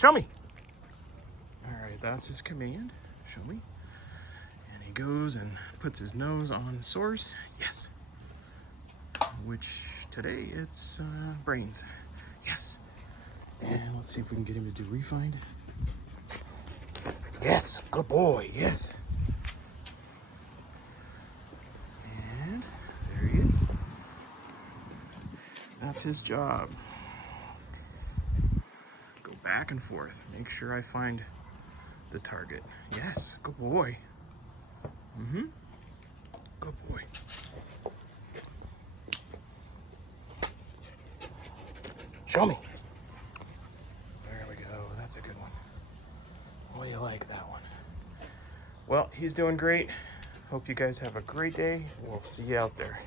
Show me. All right, that's his command. Show me. And he goes and puts his nose on source. Yes. Which today it's brains. Yes. And let's see if we can get him to do refind. Yes, good boy, yes. And there he is. That's his job. Go back and forth. Make sure I find the target. Yes, good boy. Mm-hmm. Good boy. Show me. There we go. That's a good one. What do you like, that one? Well, he's doing great. Hope you guys have a great day. We'll see you out there.